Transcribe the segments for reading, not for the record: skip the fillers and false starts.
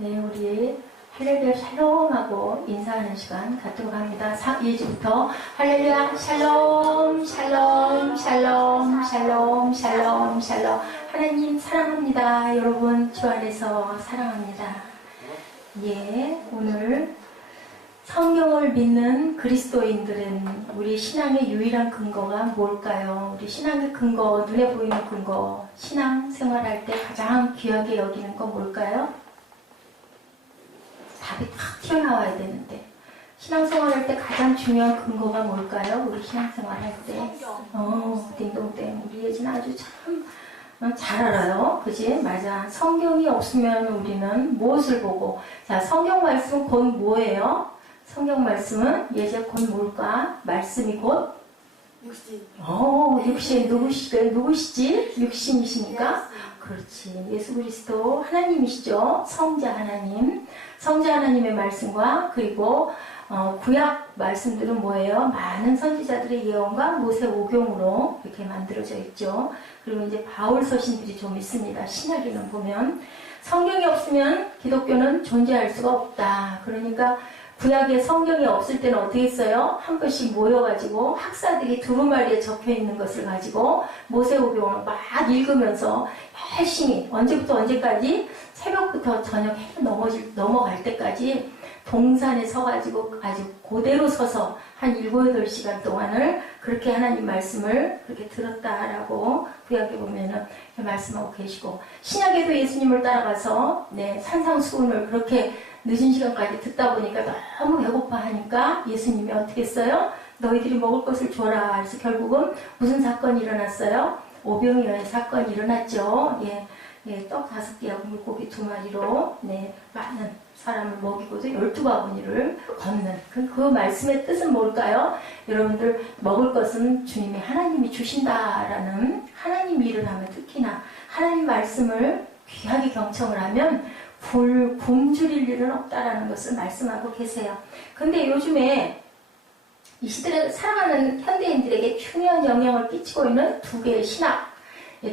네, 우리 할렐루야 샬롬하고 인사하는 시간 갖도록 합니다. 2주부터 할렐루야 샬롬 샬롬 샬롬 샬롬 샬롬 샬롬. 하나님 사랑합니다. 여러분 주 안에서 사랑합니다. 예, 오늘 성경을 믿는 그리스도인들은 우리 신앙의 유일한 근거가 뭘까요? 우리 신앙의 근거, 눈에 보이는 근거, 신앙 생활할 때 가장 귀하게 여기는 건 뭘까요? 답이 탁 튀어나와야 되는데 신앙생활할 때 가장 중요한 근거가 뭘까요? 우리 신앙생활할 때 딩동댕 우리 예진 아주 참 잘 알아요. 그지? 맞아. 성경이 없으면 우리는 무엇을 보고, 자, 성경 말씀은 곧 뭐예요? 성경 말씀은 예제 곧 뭘까? 말씀이 곧 육신. 육신. 누구시지? 육신이시니까? 그렇지. 예수 그리스도 하나님이시죠. 성자 하나님. 성자 하나님의 말씀과 그리고 구약 말씀들은 뭐예요? 많은 선지자들의 예언과 모세 오경으로 이렇게 만들어져 있죠. 그리고 이제 바울 서신들이 좀 있습니다. 신약에는 보면 성경이 없으면 기독교는 존재할 수가 없다. 그러니까 구약에 성경이 없을 때는 어떻게 했어요? 한 번씩 모여가지고 학사들이 두루마리에 적혀있는 것을 가지고 모세오경을 막 읽으면서 열심히 언제부터 언제까지 새벽부터 저녁 해 넘어갈 때까지 동산에 서가지고 아주 그대로 서서 한 7, 8시간 동안을 그렇게 하나님 말씀을 그렇게 들었다라고 구약에 보면은 말씀하고 계시고, 신약에도 예수님을 따라가서 산상수훈을 그렇게 늦은 시간까지 듣다 보니까 너무 배고파 하니까 예수님이 어떻게 했어요? 너희들이 먹을 것을 줘라. 그래서 결국은 무슨 사건이 일어났어요? 오병이어의 사건이 일어났죠. 떡 5개하고 물고기 2마리로 많은 사람을 먹이고도 12바구니를 걷는 그 말씀의 뜻은 뭘까요? 여러분들 먹을 것은 주님이 하나님이 주신다라는 하나님 일을 하면, 특히나 하나님 말씀을 귀하게 경청을 하면 굶주릴 일은 없다라는 것을 말씀하고 계세요. 근데 요즘에 이 시대를 살아가는 현대인들에게 중요한 영향을 끼치고 있는 두 개의 신학,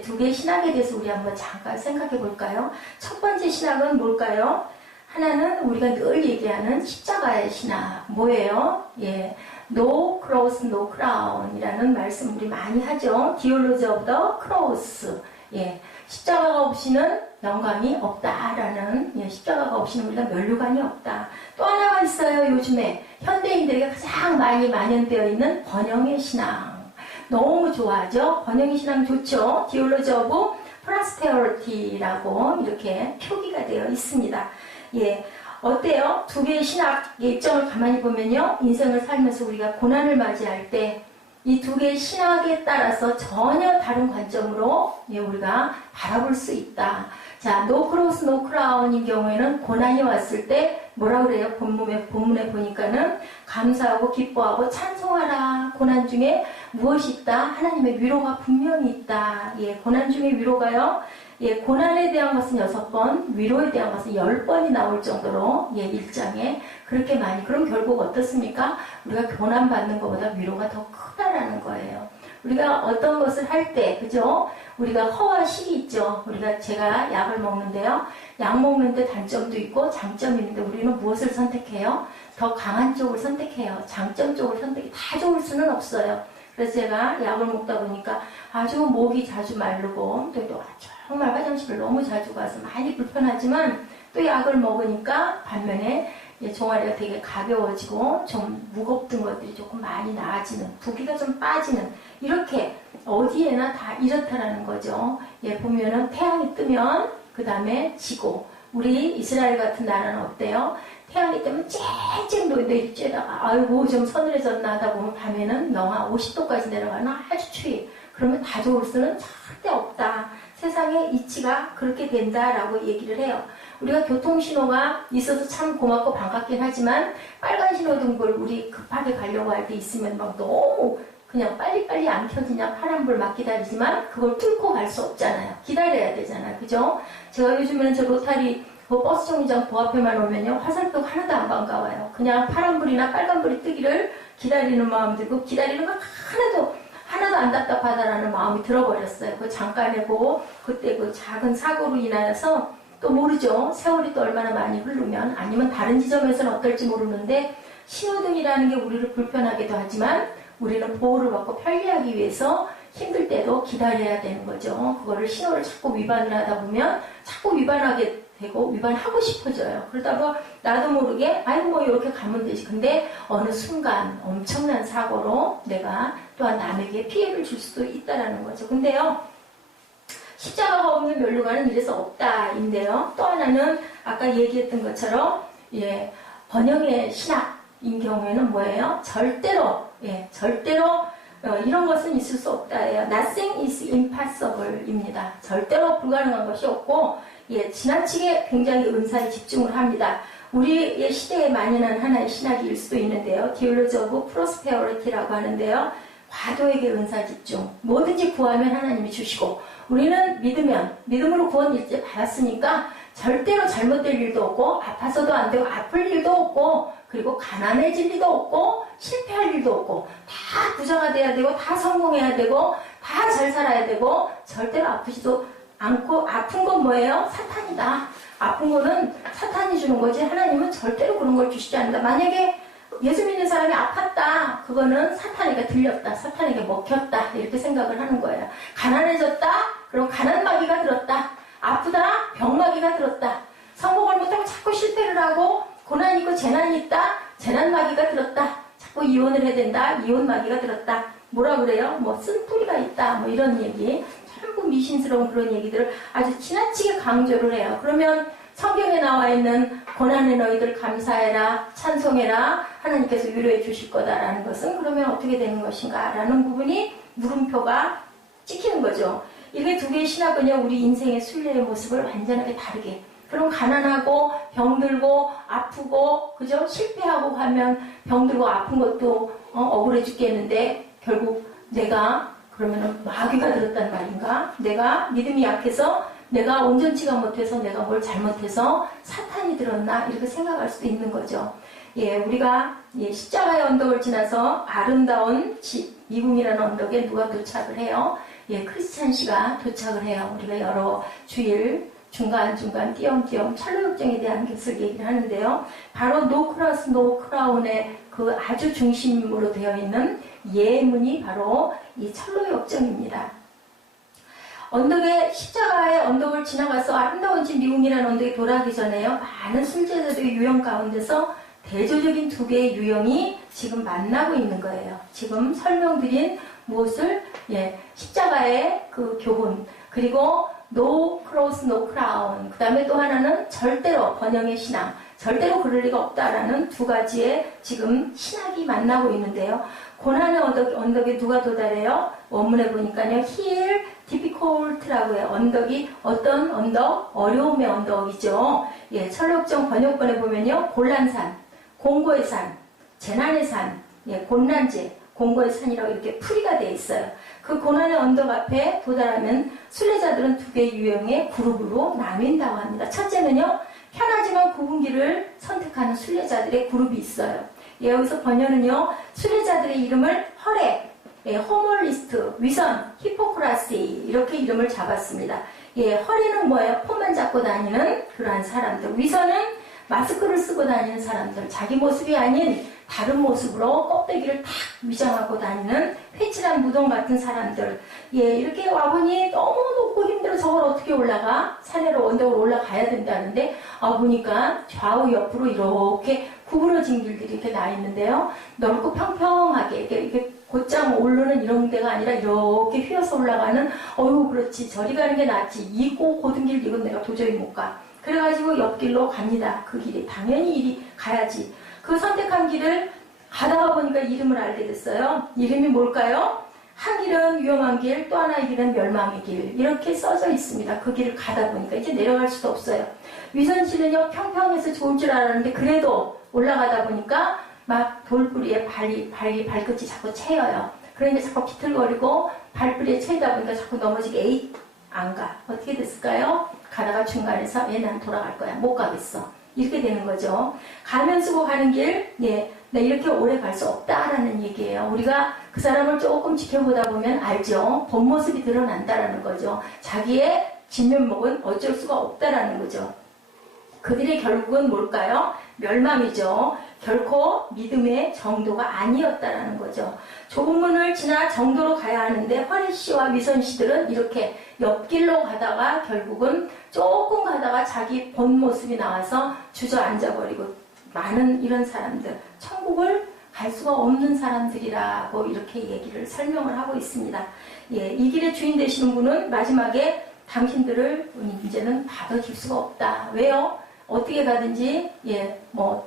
두 개의 신학에 대해서 우리 한번 잠깐 생각해 볼까요? 첫 번째 신학은 뭘까요? 하나는 우리가 늘 얘기하는 십자가의 신학. 뭐예요? No cross, no crown 이라는 말씀 우리 많이 하죠. Theology of the cross. 십자가가 없이는 영광이 없다라는, 십자가가 없이는 우리가 면류관이 없다. 또 하나가 있어요. 요즘에 현대인들에게 가장 많이 만연되어 있는 번영의 신앙. 너무 좋아하죠? 번영의 신앙 좋죠? Theology of Prosperity라고 이렇게 표기가 되어 있습니다. 어때요? 두 개의 신학의 입장을 가만히 보면요, 인생을 살면서 우리가 고난을 맞이할 때 이 두 개의 신학에 따라서 전혀 다른 관점으로 우리가 바라볼 수 있다. 자, No Cross, No Crown인 경우에는 고난이 왔을 때 뭐라 그래요? 본문에 보니까는 감사하고 기뻐하고 찬송하라. 고난 중에 무엇이 있다? 하나님의 위로가 분명히 있다. 고난 중에 위로가요. 고난에 대한 것은 6번, 위로에 대한 것은 10번이 나올 정도로 1장에 그렇게 많이. 그럼 결국 어떻습니까? 우리가 고난 받는 것보다 위로가 더 크다라는 거예요. 우리가 어떤 것을 할 때, 그죠? 우리가 허와 실이 있죠. 제가 약을 먹는데요. 약 먹는데 단점도 있고 장점이 있는데 우리는 무엇을 선택해요? 더 강한 쪽을 선택해요. 장점 쪽을 선택해. 다 좋을 수는 없어요. 그래서 제가 약을 먹다 보니까 아주 목이 자주 마르고 또 정말 화장실을 너무 자주 가서 많이 불편하지만 또 약을 먹으니까 반면에 종아리가 되게 가벼워지고 좀 무겁던 것들이 조금 많이 나아지는, 부기가 좀 빠지는, 이렇게 어디에나 다 이렇다라는 거죠. 보면은 태양이 뜨면 그 다음에 지고, 우리 이스라엘 같은 나라는 어때요? 태양이 뜨면 쨍쨍 내리쬐다가 아이고 좀 서늘해졌나 하다 보면 밤에는 영하 50도까지 내려가는 아주 추위. 그러면 다 좋을 수는 절대 없다. 세상의 이치가 그렇게 된다라고 얘기를 해요. 우리가 교통신호가 있어서 참 고맙고 반갑긴 하지만 빨간 신호등불 우리 급하게 가려고 할 때 있으면 막 너무 그냥 빨리빨리 안 켜지냐 파란불 막 기다리지만 그걸 뚫고 갈 수 없잖아요. 기다려야 되잖아요. 그죠? 제가 요즘에는 저 로타리 그 버스 정류장 그 앞에만 오면요, 화살표 하나도 안 반가워요. 그냥 파란불이나 빨간불이 뜨기를 기다리는 마음 들고, 기다리는 거 하나도 안 답답하다라는 마음이 들어버렸어요. 그 잠깐에 그때 그 작은 사고로 인하여서 또 모르죠. 세월이 또 얼마나 많이 흐르면, 아니면 다른 지점에서는 어떨지 모르는데, 신호등이라는 게 우리를 불편하기도 하지만 우리는 보호를 받고 편리하기 위해서 힘들 때도 기다려야 되는 거죠. 그거를 신호를 자꾸 위반을 하다 보면 자꾸 위반하게 되고 위반하고 싶어져요. 그러다가 나도 모르게 아이고 뭐 이렇게 가면 되지. 근데 어느 순간 엄청난 사고로 내가 또한 남에게 피해를 줄 수도 있다라는 거죠. 근데요, 십자가가 없는 멸류관은 이래서 없다인데요. 또 하나는 아까 얘기했던 것처럼 번영의 신학인 경우에는 뭐예요? 절대로 이런 것은 있을 수 없다예요. Nothing is impossible입니다. 절대로 불가능한 것이 없고, 지나치게 굉장히 은사에 집중을 합니다. 우리의 시대에 만연한 하나의 신학일 수도 있는데요. Theology of Prosperity라고 하는데요. 과도에게 은사 집중. 뭐든지 구하면 하나님이 주시고, 우리는 믿음으로 구원 일제 받았으니까 절대로 잘못될 일도 없고, 아파서도 안 되고, 아플 일도 없고, 그리고 가난해질 일도 없고, 실패할 일도 없고, 다 부자가 돼야 되고, 다 성공해야 되고, 다 잘 살아야 되고, 절대로 아프지도 않고, 아픈 건 뭐예요? 사탄이다. 아픈 거는 사탄이 주는 거지, 하나님은 절대로 그런 걸 주시지 않는다. 만약에 예수 믿는 사람이 아팠다, 그거는 사탄에게 들렸다, 사탄에게 먹혔다, 이렇게 생각을 하는 거예요. 가난해졌다, 그럼 가난마귀가 들었다. 아프다, 병마귀가 들었다. 성공을 못하고 자꾸 실패를 하고 고난 있고 재난이 있다, 재난마귀가 들었다. 자꾸 이혼을 해야 된다, 이혼마귀가 들었다. 뭐라 그래요? 뭐 쓴뿌리가 있다, 뭐 이런 얘기. 전부 미신스러운 그런 얘기들을 아주 지나치게 강조를 해요. 그러면 성경에 나와 있는 고난의 너희들 감사해라, 찬송해라, 하나님께서 위로해 주실 거다라는 것은 그러면 어떻게 되는 것인가 라는 부분이 물음표가 찍히는 거죠. 이게 두 개의 신학은요, 우리 인생의 순례의 모습을 완전하게 다르게. 그럼 가난하고 병들고 아프고 그죠? 실패하고 하면 병들고 아픈 것도 억울해 죽겠는데 결국 내가 그러면은 마귀가 들었단 말인가? 내가 믿음이 약해서 내가 온전치가 못해서 내가 뭘 잘못해서 사탄이 들었나? 이렇게 생각할 수도 있는 거죠. 우리가 십자가의 언덕을 지나서 아름다운 집, 미궁이라는 언덕에 누가 도착을 해요? 크리스찬 씨가 도착을 해요. 우리가 여러 주일 중간중간 띄엄띄엄 철로역정에 대한 것을 얘기를 하는데요. 바로 노 크로스 노 크라운의 그 아주 중심으로 되어 있는 예문이 바로 이 철로역정입니다. 십자가의 언덕을 지나가서 아름다운 집 미궁이라는 언덕에 돌아가기 전에요. 많은 순례자들의 유형 가운데서 대조적인 두 개의 유형이 지금 만나고 있는 거예요. 지금 설명드린 무엇을 십자가의 그 교훈, 그리고 No cross, no crown. 그 다음에 또 하나는 절대로 번영의 신앙, 절대로 그럴 리가 없다라는 두 가지의 지금 신학이 만나고 있는데요. 고난의 언덕에 누가 도달해요? 원문에 보니까요, hill difficult라고 해요. 언덕이 어떤 언덕? 어려움의 언덕이죠. 철로역정 번역본에 보면요, 곤란산, 공고의 산, 재난의 산, 곤란제, 공고의 산이라고 이렇게 풀이가 되어 있어요. 그 고난의 언덕 앞에 도달하면 순례자들은 두 개의 유형의 그룹으로 나뉜다고 합니다. 첫째는요, 편하지만 굽은 길을 선택하는 순례자들의 그룹이 있어요. 여기서 번역은요, 순례자들의 이름을 허례, 호몰리스트, 위선, 히포크라시 이렇게 이름을 잡았습니다. 허례는 뭐예요? 폰만 잡고 다니는 그러한 사람들. 위선은 마스크를 쓰고 다니는 사람들. 자기 모습이 아닌 다른 모습으로 껍데기를 탁 위장하고 다니는 회칠한 무덤 같은 사람들. 이렇게 와보니 너무 높고 힘들어. 저걸 어떻게 올라가? 산으로 언덕으로 올라가야 된다는데 보니까 좌우 옆으로 이렇게 구부러진 길들이 이렇게 나 있는데요. 넓고 평평하게 이렇게 곧장 오르는 이런 데가 아니라 이렇게 휘어서 올라가는, 그렇지, 저리 가는 게 낫지. 이 고든 길 이건 내가 도저히 못 가. 그래가지고 옆길로 갑니다. 그 길이 당연히 이리 가야지. 그 선택한 길을 가다가 보니까 이름을 알게 됐어요. 이름이 뭘까요? 한 길은 위험한 길, 또 하나의 길은 멸망의 길. 이렇게 써져 있습니다. 그 길을 가다 보니까 이제 내려갈 수도 없어요. 위선실은요, 평평해서 좋을 줄 알았는데 그래도 올라가다 보니까 막 돌뿌리에 발끝이 자꾸 채여요. 그러니까 자꾸 비틀거리고 발뿌리에 채이다 보니까 자꾸 넘어지게 안 가. 어떻게 됐을까요? 가다가 중간에서 난 돌아갈 거야. 못 가겠어. 이렇게 되는 거죠. 가면 쓰고 가는 길, 나 이렇게 오래 갈 수 없다라는 얘기예요. 우리가 그 사람을 조금 지켜보다 보면 알죠. 본 모습이 드러난다라는 거죠. 자기의 진면목은 어쩔 수가 없다라는 거죠. 그들의 결국은 뭘까요? 멸망이죠. 결코 믿음의 정도가 아니었다라는 거죠. 좁은 문을 지나 정도로 가야 하는데 화리씨와 위선씨들은 이렇게 옆길로 가다가 결국은 조금 가다가 자기 본 모습이 나와서 주저앉아버리고, 많은 이런 사람들, 천국을 갈 수가 없는 사람들이라고 이렇게 얘기를 설명을 하고 있습니다. 예, 이 길의 주인 되시는 분은 마지막에 당신들을 이제는 받아줄 수가 없다. 왜요? 어떻게 가든지, 예,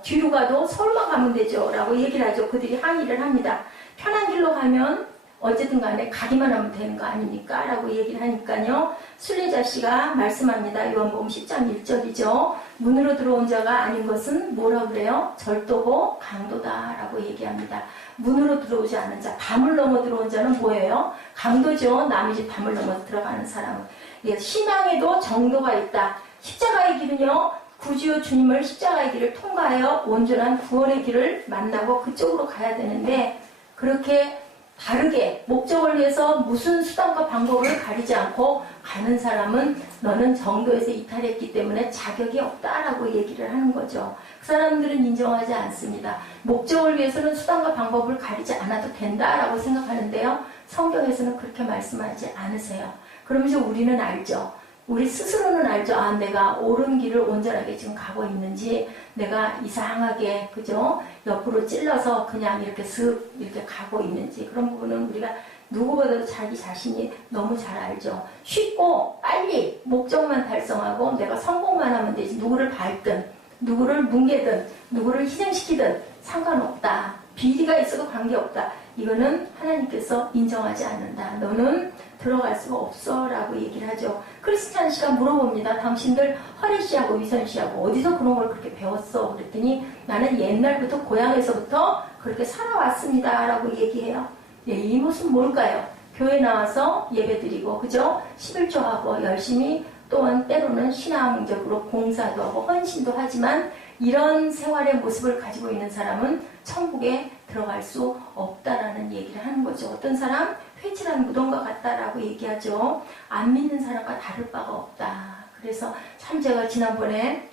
뒤로 가도 서울만 가면 되죠. 라고 얘기를 하죠. 그들이 항의를 합니다. 편한 길로 가면 어쨌든 간에 가기만 하면 되는 거 아닙니까? 라고 얘기를 하니까요. 순례자 씨가 말씀합니다. 요한복음 10장 1절이죠. 문으로 들어온 자가 아닌 것은 뭐라 그래요? 절도고 강도다. 라고 얘기합니다. 문으로 들어오지 않은 자, 담을 넘어 들어온 자는 뭐예요? 강도죠. 남의 집 담을 넘어 들어가는 사람은. 예, 신앙에도 정도가 있다. 십자가의 길은요, 구주요 주님을 십자가의 길을 통과하여 온전한 구원의 길을 만나고 그쪽으로 가야 되는데, 그렇게 다르게 목적을 위해서 무슨 수단과 방법을 가리지 않고 가는 사람은 너는 정도에서 이탈했기 때문에 자격이 없다라고 얘기를 하는 거죠. 그 사람들은 인정하지 않습니다. 목적을 위해서는 수단과 방법을 가리지 않아도 된다라고 생각하는데요. 성경에서는 그렇게 말씀하지 않으세요. 그러면서 우리는 알죠. 우리 스스로는 알죠. 아, 내가 옳은 길을 온전하게 지금 가고 있는지, 내가 이상하게, 그죠? 옆으로 찔러서 그냥 이렇게 슥 이렇게 가고 있는지, 그런 부분은 우리가 누구보다도 자기 자신이 너무 잘 알죠. 쉽고 빨리 목적만 달성하고 내가 성공만 하면 되지, 누구를 밟든, 누구를 뭉개든, 누구를 희생시키든 상관없다. 비리가 있어도 관계없다. 이거는 하나님께서 인정하지 않는다. 너는 들어갈 수가 없어 라고 얘기를 하죠. 크리스찬 씨가 물어봅니다. 당신들 허리 씨하고 위선 씨하고 어디서 그런 걸 그렇게 배웠어? 그랬더니 나는 옛날부터 고향에서부터 그렇게 살아왔습니다 라고 얘기해요. 예, 이 모습은 뭘까요? 교회 나와서 예배드리고, 그죠? 11조 하고 열심히, 또한 때로는 신앙적으로 봉사도 하고 헌신도 하지만 이런 생활의 모습을 가지고 있는 사람은 천국에 들어갈 수 없다라는 얘기를 하는 거죠. 어떤 사람? 회칠한 무덤과 같다라고 얘기하죠. 안 믿는 사람과 다를 바가 없다. 그래서 참 제가 지난번에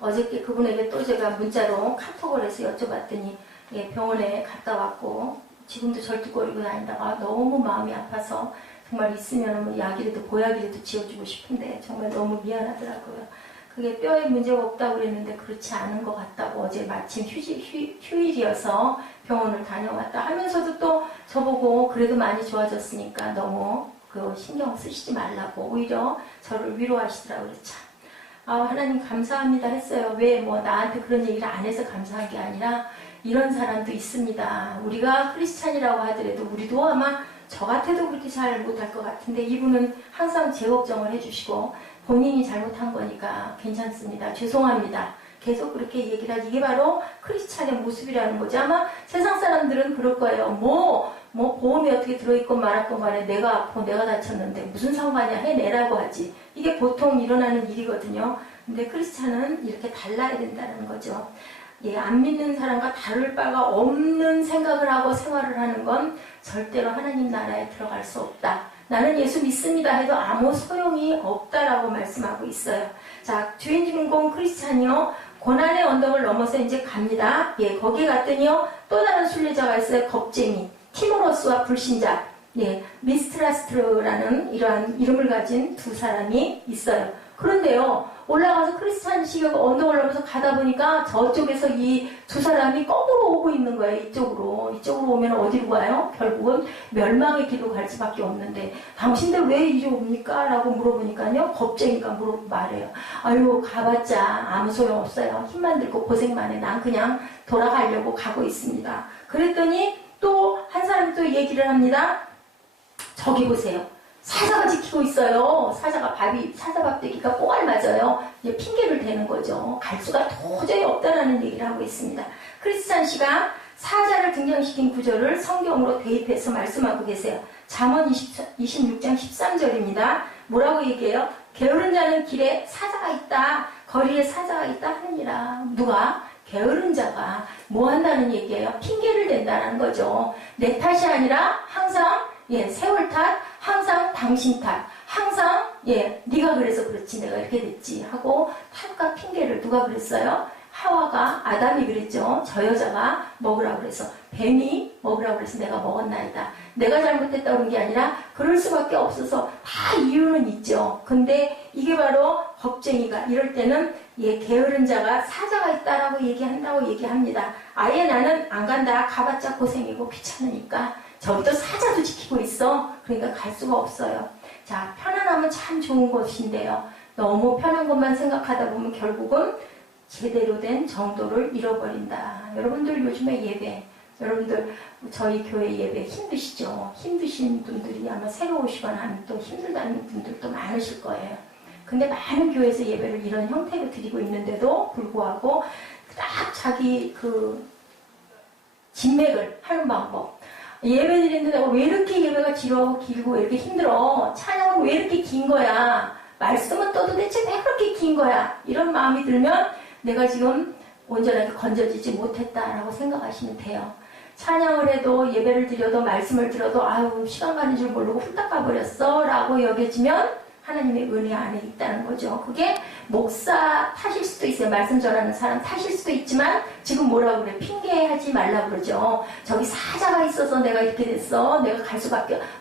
어저께 그분에게 또 제가 문자로 카톡을 해서 여쭤봤더니, 예, 병원에 갔다 왔고 지금도 절뚝거리고 다니다가 너무 마음이 아파서 정말 있으면 뭐 약이라도 보약이라도 지어주고 싶은데 정말 너무 미안하더라고요. 그게 뼈에 문제가 없다고 그랬는데 그렇지 않은 것 같다고, 어제 마침 휴일이어서 병원을 다녀왔다 하면서도 또 저보고 그래도 많이 좋아졌으니까 너무 그 신경 쓰시지 말라고 오히려 저를 위로하시더라고요. 참, 하나님 감사합니다 했어요. 왜 뭐 나한테 그런 얘기를 안 해서 감사한 게 아니라 이런 사람도 있습니다. 우리가 크리스찬이라고 하더라도 우리도 아마 저 같아도 그렇게 잘 못할 것 같은데 이분은 항상 제 걱정을 해주시고 본인이 잘못한 거니까 괜찮습니다. 죄송합니다. 계속 그렇게 얘기를 하지. 이게 바로 크리스찬의 모습이라는 거죠. 아마 세상 사람들은 그럴 거예요. 뭐 보험이 어떻게 들어있건 말았건 간에 내가 아프고 내가 다쳤는데 무슨 상관이야 해내라고 하지. 이게 보통 일어나는 일이거든요. 근데 크리스찬은 이렇게 달라야 된다는 거죠. 예, 안 믿는 사람과 다를 바가 없는 생각을 하고 생활을 하는 건 절대로 하나님 나라에 들어갈 수 없다. 나는 예수 믿습니다 해도 아무 소용이 없다라고 말씀하고 있어요. 자, 주인공 크리스찬이요, 고난의 언덕을 넘어서 이제 갑니다. 예, 거기에 갔더니요, 또 다른 순례자가 있어요. 겁쟁이, 티모로스와 불신자, 예, 미스트라스트라는 이러한 이름을 가진 두 사람이 있어요. 그런데요, 올라가서 크리스찬 시각 언덕을 넘어서 가다 보니까 저쪽에서 이 두 사람이 거꾸로 오고 있는 거예요. 이쪽으로 오면 어디로 가요? 결국은 멸망의 길로 갈 수밖에 없는데 당신들 왜 이리 옵니까? 라고 물어보니까요, 겁쟁이가 말해요. 아유, 가봤자 아무 소용 없어요. 힘만 들고 고생만 해. 난 그냥 돌아가려고 가고 있습니다. 그랬더니 또 한 사람이 또 얘기를 합니다. 저기 보세요. 사자가 지키고 있어요. 사자밥 되기가 꽁알 맞아요. 이제 핑계를 대는 거죠. 갈 수가 도저히 없다라는 얘기를 하고 있습니다. 크리스찬 씨가 사자를 등장시킨 구절을 성경으로 대입해서 말씀하고 계세요. 잠언 26장 13절입니다. 뭐라고 얘기해요? 게으른 자는 길에 사자가 있다. 거리에 사자가 있다 하느니라. 누가? 게으른 자가 뭐 한다는 얘기예요? 핑계를 댄다는 거죠. 내 탓이 아니라 항상 세월 탓, 항상 당신 탓, 항상 예, 네가 그래서 그렇지 내가 이렇게 됐지 하고 탓과 핑계를 누가 그랬어요? 하와가 아담이 그랬죠. 저 여자가 먹으라고 그래서 뱀이 먹으라고 그래서 내가 먹었나이다. 내가 잘못했다고 그런 게 아니라 그럴 수밖에 없어서 다 이유는 있죠. 근데 이게 바로 겁쟁이가 이럴 때는 예, 게으른 자가 사자가 있다라고 얘기한다고 얘기합니다. 아예 나는 안 간다. 가봤자 고생이고 귀찮으니까 저기도 사자도 지키고 있어. 그러니까 갈 수가 없어요. 자, 편안함은 참 좋은 것인데요. 너무 편한 것만 생각하다 보면 결국은 제대로 된 정도를 잃어버린다. 여러분들 요즘에 예배, 여러분들 저희 교회 예배 힘드시죠? 힘드신 분들이 아마 새로 오시거나 하면 또 힘들다는 분들도 많으실 거예요. 근데 많은 교회에서 예배를 이런 형태로 드리고 있는데도 불구하고 딱 자기 그 진맥을 하는 방법. 예배 드리는데 내가 왜 이렇게 예배가 지루하고 길고 왜 이렇게 힘들어? 찬양은 왜 이렇게 긴 거야? 말씀은 또 도대체 왜 그렇게 긴 거야? 이런 마음이 들면 내가 지금 온전하게 건져지지 못했다라고 생각하시면 돼요. 찬양을 해도 예배를 드려도 말씀을 들어도 아유 시간 가는 줄 모르고 훌딱 가버렸어 라고 여겨지면 하나님의 은혜 안에 있다는 거죠. 그게 목사 탓일 수도 있어요. 말씀 전하는 사람 탓일 수도 있지만 지금 뭐라고 그래? 핑계하지 말라고 그러죠. 저기 사자가 있어서 내가 이렇게 됐어. 내가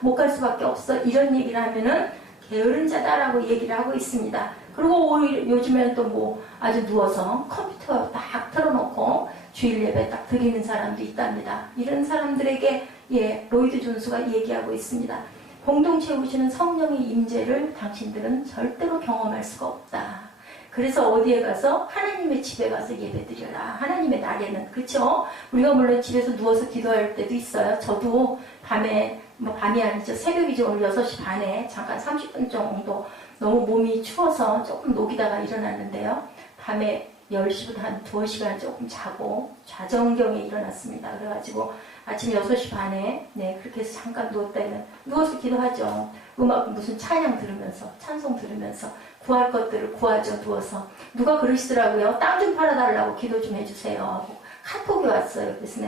못 갈 수밖에 없어. 이런 얘기를 하면은 게으른 자다라고 얘기를 하고 있습니다. 그리고 오히려 요즘에는 또 뭐 아주 누워서 컴퓨터 딱 틀어놓고 주일 예배 딱 드리는 사람도 있답니다. 이런 사람들에게 예, 로이드 존스가 얘기하고 있습니다. 공동체 오시는 성령의 임재를 당신들은 절대로 경험할 수가 없다. 그래서 어디에 가서 하나님의 집에 가서 예배드려라. 하나님의 날에는 그렇죠? 우리가 물론 집에서 누워서 기도할 때도 있어요. 저도 밤에 밤이 아니죠. 새벽이죠. 오늘 6시 반에 잠깐 30분 정도 너무 몸이 추워서 조금 녹이다가 일어났는데요. 밤에 10시부터 한 2시간 조금 자고 좌정경에 일어났습니다. 그래가지고 아침 6시 반에 네 그렇게 해서 잠깐 누워서 기도하죠. 음악 무슨 찬양 들으면서 찬송 들으면서 구할 것들을 구하죠. 누워서 누가 그러시더라고요. 땅 좀 팔아달라고 기도 좀 해주세요 하고 카톡이 왔어요. 그래서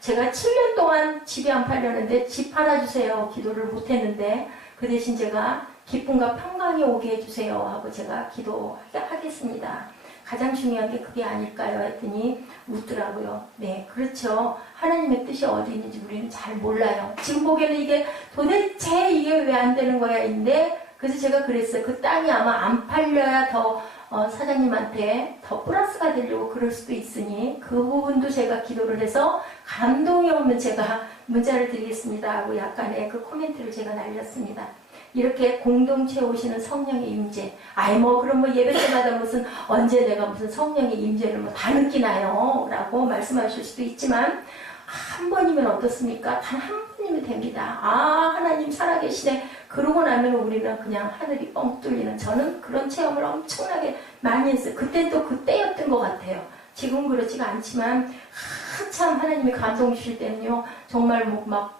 제가 7년 동안 집이 안 팔렸는데 집 팔아주세요 기도를 못했는데 그 대신 제가 기쁨과 평강이 오게 해주세요 하고 제가 기도하겠습니다. 가장 중요한 게 그게 아닐까요? 했더니 웃더라고요. 네, 그렇죠. 하나님의 뜻이 어디 있는지 우리는 잘 몰라요. 지금 보기에는 이게 도대체 이게 왜 안 되는 거야 인데 그래서 제가 그랬어요. 그 땅이 아마 안 팔려야 더 사장님한테 더 플러스가 되려고 그럴 수도 있으니 그 부분도 제가 기도를 해서 감동이 오면 제가 문자를 드리겠습니다 하고 약간의 그 코멘트를 제가 날렸습니다. 이렇게 공동체 오시는 성령의 임재. 그럼 예배 때마다 언제 내가 무슨 성령의 임재를 다 느끼나요? 라고 말씀하실 수도 있지만, 한 번이면 어떻습니까? 단 한 번이면 됩니다. 하나님 살아계시네. 그러고 나면 우리는 그냥 하늘이 뻥 뚫리는, 저는 그런 체험을 엄청나게 많이 했어요. 그땐 또 그때였던 것 같아요. 지금 그렇지가 않지만, 한참 하나님이 감동 주실 때는요, 정말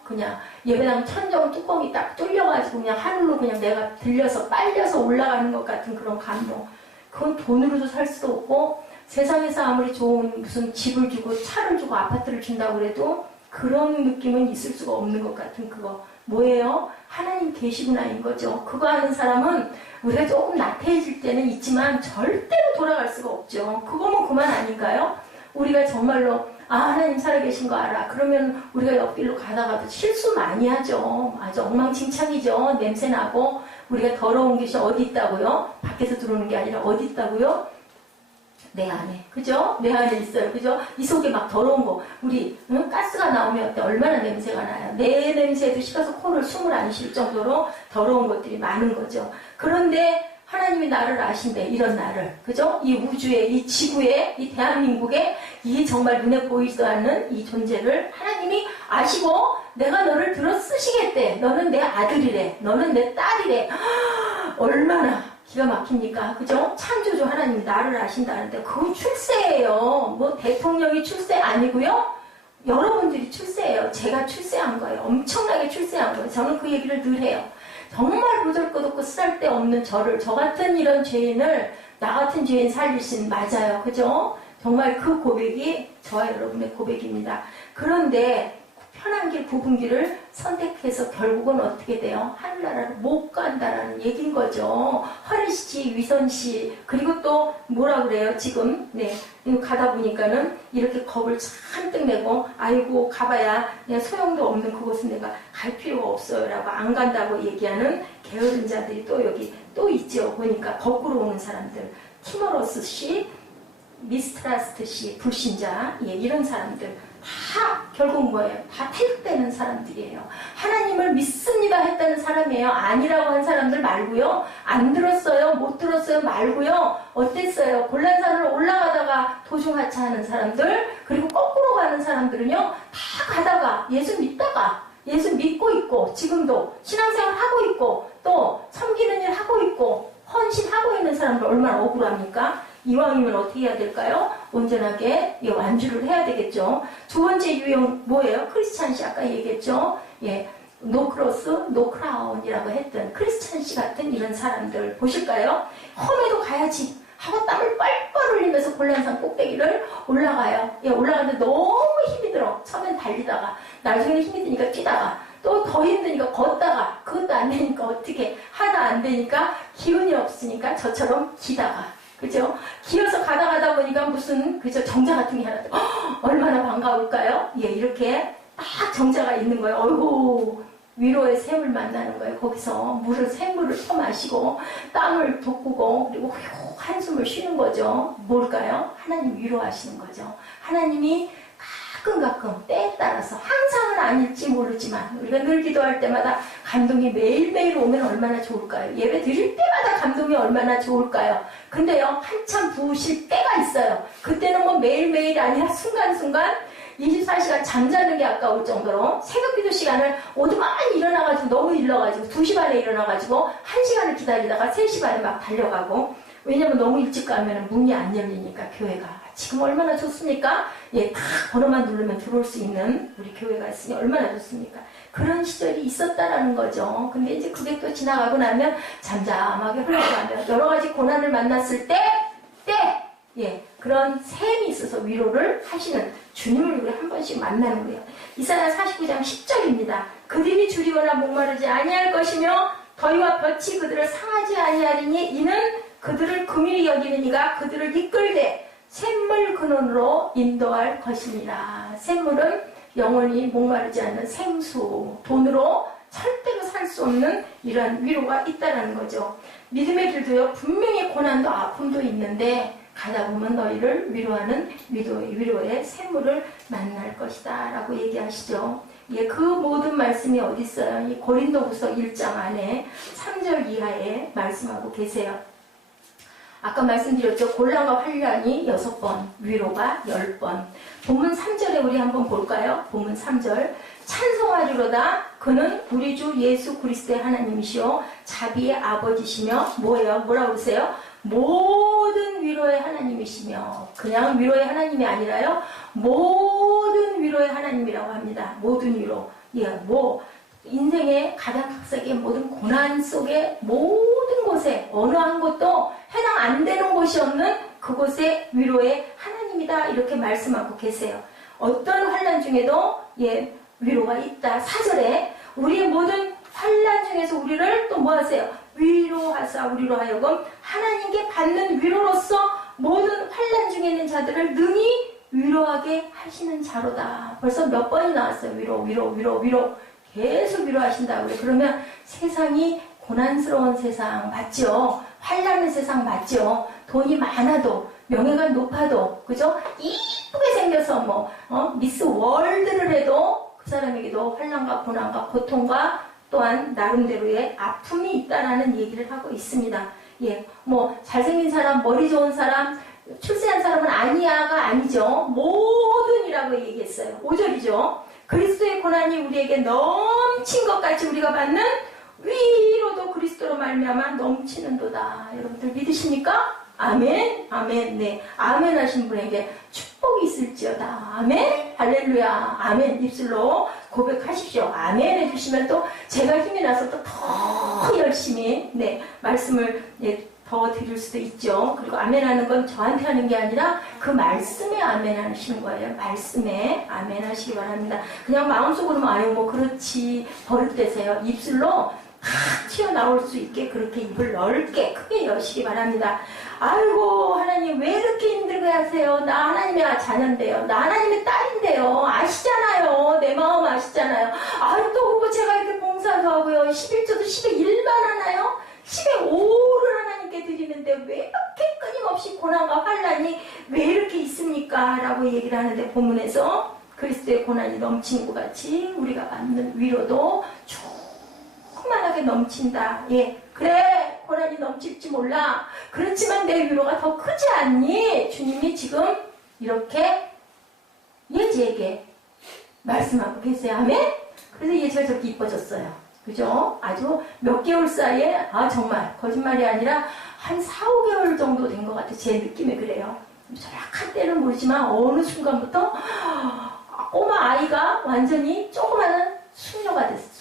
그냥 예배당 천정 뚜껑이 딱 뚫려가지고 그냥 하늘로 그냥 내가 들려서 빨려서 올라가는 것 같은 그런 감동. 그건 돈으로도 살 수도 없고, 세상에서 아무리 좋은 무슨 집을 주고 차를 주고 아파트를 준다고 그래도 그런 느낌은 있을 수가 없는 것 같은 그거. 뭐예요? 하나님 계시구나인 거죠. 그거 하는 사람은 우리가 조금 나태해질 때는 있지만 절대로 돌아갈 수가 없죠. 그거면 그만 아닌가요? 우리가 정말로 하나님 살아계신 거 알아. 그러면 우리가 옆길로 가다가도 실수 많이 하죠. 아주 엉망진창이죠. 냄새나고 우리가 더러운 것이 어디 있다고요? 밖에서 들어오는 게 아니라 어디 있다고요? 내 안에. 그죠? 내 안에 있어요. 그죠? 이 속에 막 더러운 거. 우리 가스가 나오면 어때? 얼마나 냄새가 나요? 내 냄새도 식어서 코를 숨을 안 쉴 정도로 더러운 것들이 많은 거죠. 그런데 하나님이 나를 아신대. 이런 나를. 그죠? 이 우주에, 이 지구에, 이 대한민국에 이 정말 눈에 보이지도 않는 이 존재를 하나님이 아시고 내가 너를 들어 쓰시겠대. 너는 내 아들이래. 너는 내 딸이래. 얼마나 기가 막힙니까? 그죠? 창조주 하나님이 나를 아신다는데 그건 출세예요. 대통령이 출세 아니고요. 여러분들이 출세예요. 제가 출세한 거예요. 엄청나게 출세한 거예요. 저는 그 얘기를 늘 해요. 정말 보잘것없고 쓸데없는 저 같은 이런 죄인을 나 같은 죄인 살리신 맞아요. 그죠? 정말 그 고백이 저와 여러분의 고백입니다. 그런데 편한 길, 굽은 길을 선택해서 결국은 어떻게 돼요? 하늘나라를 못 간다라는 얘기인 거죠. 화르시, 위선시, 그리고 또 뭐라 그래요? 지금 가다 보니까는 이렇게 겁을 잔뜩 내고 아이고 가봐야 그냥 소용도 없는 그곳은 내가 갈 필요가 없어요 라고 안 간다고 얘기하는 게으른 자들이 또 여기 또 있죠. 보니까 거꾸로 오는 사람들, 티모로스 씨, 미스트라스트 씨, 불신자, 이런 사람들 다 결국 뭐예요? 다 탈락되는 사람들이에요. 하나님을 믿습니다 했다는 사람이에요. 아니라고 한 사람들 말고요. 안 들었어요, 못 들었어요 말고요. 어땠어요? 곤란산을 올라가다가 도중하차하는 사람들, 그리고 거꾸로 가는 사람들은요, 다 가다가 예수 믿다가 예수 믿고 있고 지금도 신앙생활 하고 있고 또 섬기는 일 하고 있고 헌신하고 있는 사람들 얼마나 억울합니까? 이왕이면 어떻게 해야 될까요? 온전하게 완주를 해야 되겠죠. 두 번째 유형 뭐예요? 크리스찬시 아까 얘기했죠. 노 크로스, 노 크라운이라고 했던 크리스찬시 같은 이런 사람들 보실까요? 험해도 가야지 하고 땀을 뻘뻘 흘리면서 곤란산 꼭대기를 올라가요. 올라가는데 너무 힘이 들어. 처음엔 달리다가 나중에는 힘이 드니까 뛰다가 또 더 힘드니까 걷다가 그것도 안 되니까 어떻게 하나 안 되니까 기운이 없으니까 저처럼 기다가 그죠? 기어서 가다 보니까 무슨 그죠 정자 같은 게 하나 얼마나 반가울까요? 이렇게 딱 정자가 있는 거예요. 어이구 위로의 샘을 만나는 거예요. 거기서 샘물을 퍼마시고 땀을 돋구고 그리고 후 한숨을 쉬는 거죠. 뭘까요? 하나님 위로하시는 거죠. 하나님이 가끔 때에 따라서 항상은 아닐지 모르지만 우리가 늘 기도할 때마다 감동이 매일매일 오면 얼마나 좋을까요? 예배 드릴 때마다 감동이 얼마나 좋을까요? 근데요 한참 부으실 때가 있어요. 그때는 뭐 매일매일이 아니라 순간순간 24시간 잠자는 게 아까울 정도로 새벽기도 시간을 오두만히 일어나가지고 너무 일러가지고 2시 반에 일어나가지고 1시간을 기다리다가 3시 반에 막 달려가고 왜냐면 너무 일찍 가면 문이 안 열리니까 교회가 지금 얼마나 좋습니까? 딱 번호만 누르면 들어올 수 있는 우리 교회가 있으니 얼마나 좋습니까? 그런 시절이 있었다라는 거죠. 근데 이제 그게 또 지나가고 나면 잠잠하게 흘러가면 여러 가지 고난을 만났을 때 그런 샘이 있어서 위로를 하시는 주님을 우리 한 번씩 만나는 거예요. 이사야 49장 10절입니다. 그들이 줄이거나 목마르지 아니할 것이며 더위와 볕이 그들을 상하지 아니하리니 이는 그들을 긍휼히 여기는 이가 그들을 이끌되 샘물 근원으로 인도할 것입니다. 샘물은 영원히 목마르지 않는 생수, 돈으로 절대로 살 수 없는 이러한 위로가 있다는 거죠. 믿음의 길도요 분명히 고난도 아픔도 있는데 가다 보면 너희를 위로하는 위로의 샘물을 만날 것이다 라고 얘기하시죠. 그 모든 말씀이 어디 있어요? 이 고린도후서 1장 안에 3절 이하에 말씀하고 계세요. 아까 말씀드렸죠. 곤란과 환란이 6번, 위로가 10번. 본문 3절에 우리 한번 볼까요? 본문 3절. 찬송하리로다. 그는 우리 주 예수 그리스도의 하나님이시오. 자비의 아버지시며 뭐예요? 뭐라고 그러세요? 모든 위로의 하나님이시며 그냥 위로의 하나님이 아니라요. 모든 위로의 하나님이라고 합니다. 모든 위로. 인생의 가닥삭의 모든 고난 속에 모든 곳에 어느 한 곳도 해당 안 되는 곳이 없는 그곳에 위로의 하나님이다 이렇게 말씀하고 계세요. 어떤 환난 중에도 위로가 있다. 4절에 우리의 모든 환난 중에서 우리를 또 뭐 하세요? 위로하사 우리로 하여금 하나님께 받는 위로로서 모든 환난 중에 있는 자들을 능히 위로하게 하시는 자로다. 벌써 몇 번이 나왔어요. 위로. 계속 위로하신다고요. 그러면 세상이 고난스러운 세상 맞죠? 환난의 세상 맞죠? 돈이 많아도 명예가 높아도 그죠? 이쁘게 생겨서 미스 월드를 해도 그 사람에게도 환난과 고난과 고통과 또한 나름대로의 아픔이 있다라는 얘기를 하고 있습니다. 잘생긴 사람, 머리 좋은 사람, 출세한 사람은 아니야가 아니죠. 모든이라고 얘기했어요. 5절이죠. 그리스도의 고난이 우리에게 넘친 것 같이 우리가 받는 위로도 그리스도로 말미암아 넘치는도다. 여러분들 믿으십니까? 아멘. 네. 아멘 하신 분에게 축복이 있을지어다. 아멘. 할렐루야. 아멘. 입술로 고백하십시오. 아멘 해주시면 또 제가 힘이 나서 또 더 열심히 말씀을 더 드릴 수도 있죠. 그리고 아멘 하는 건 저한테 하는 게 아니라 그 말씀에 아멘 하시는 거예요. 말씀에 아멘 하시기 바랍니다. 그냥 마음속으로만 아유 뭐 그렇지 버릇되세요. 입술로 탁 튀어나올 수 있게 그렇게 입을 넓게 크게 여시기 바랍니다. 아이고 하나님 왜 이렇게 힘들게 하세요? 나 하나님의 자녀인데요. 나 하나님의 딸인데요. 아시잖아요. 내 마음 아시잖아요. 아유 또 그거 제가 이렇게 봉사도 하고요. 11조도 10에 1만 하나요? 10에 5를 하나님께 드리는데 왜 이렇게 끊임없이 고난과 환난이 왜 이렇게 있습니까? 라고 얘기를 하는데 본문에서 그리스도의 고난이 넘치는 것 같이 우리가 받는 위로도 충만하게 넘친다. 예, 그래 고난이 넘칠지 몰라. 그렇지만 내 위로가 더 크지 않니? 주님이 지금 이렇게 예지에게 말씀하고 계세요. 아멘? 그래서 예지가 저렇게 이뻐졌어요. 그죠? 아주 몇 개월 사이에 정말 거짓말이 아니라 한 4, 5개월 정도 된 것 같아요. 제 느낌이 그래요. 정확한 때는 모르지만 어느 순간부터 꼬마 아이가 완전히 조그마한 소녀가 됐어.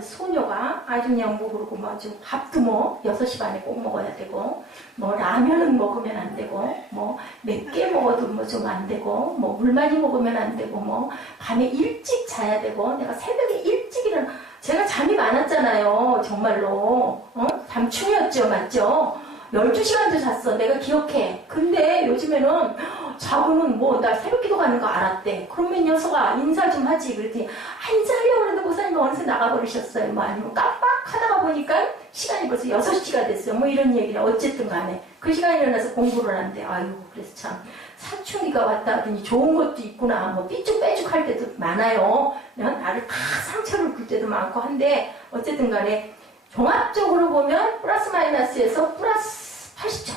소녀가 아주 그냥 뭐 그러고 뭐 아주 밥도 뭐 6시 반에 꼭 먹어야 되고 뭐 라면은 먹으면 안 되고 뭐 맵게 먹어도 뭐 좀 안 되고 뭐 물 많이 먹으면 안 되고 뭐 밤에 일찍 자야 되고 내가 새벽에 일찍 일어나 제가 잠이 많았잖아요. 정말로 잠충이었죠. 맞죠? 12시간도 잤어. 내가 기억해. 근데 요즘에는 자고는 뭐 나 새벽기도 가는 거 알았대. 그러면 이 녀석아 인사 좀 하지. 그랬더니 인사하려고 그러는데 목사님 어느새 나가버리셨어요. 뭐 아니면 깜빡하다가 보니까 시간이 벌써 6시가 됐어요. 뭐 이런 얘기를 어쨌든 간에 그 시간에 일어나서 공부를 한대. 아유 그래서 참 사춘기가 왔다 하더니 좋은 것도 있구나. 뭐 삐죽빼죽 할 때도 많아요. 나를 다 상처를 줄 때도 많고 한데 어쨌든 간에 종합적으로 보면 플러스 마이너스에서 플러스 80점.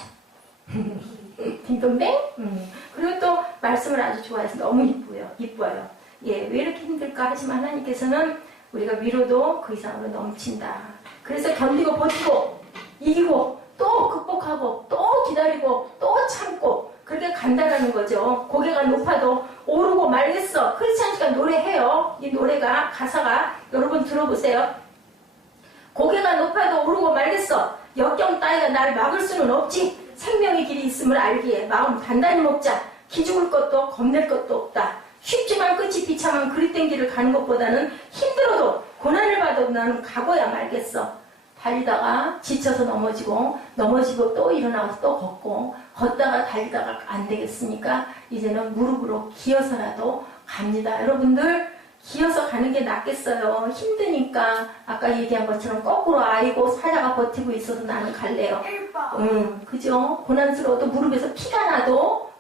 딩동댕? 그리고 또 말씀을 아주 좋아해서 너무 이뻐요. 예, 왜 이렇게 힘들까 하지만 하나님께서는 우리가 위로도 그 이상으로 넘친다. 그래서 견디고 버티고 이기고 또 극복하고 또 기다리고 또 참고 그렇게 간다라는 거죠. 고개가 높아도 오르고 말겠어. 그렇지 않으니까 노래해요. 이 노래가 가사가 여러분 들어보세요. 고개가 높아도 오르고 말겠어. 역경 따위가 나를 막을 수는 없지. 생명의 길이 있음을 알기에 마음 단단히 먹자. 기죽을 것도 겁낼 것도 없다. 쉽지만 끝이 비참한 그릇된 길을 가는 것보다는 힘들어도 고난을 받아도 나는 가고야 말겠어. 달리다가 지쳐서 넘어지고 또 일어나서 또 걷고 걷다가 달리다가 안 되겠으니까 이제는 무릎으로 기어서라도 갑니다. 여러분들 기어서 가는 게 낫겠어요. 힘드니까 아까 얘기한 것처럼 거꾸로 아이고 살다가 버티고 있어도 나는 갈래요. 그죠? 고난스러워도 무릎에서 피가 나도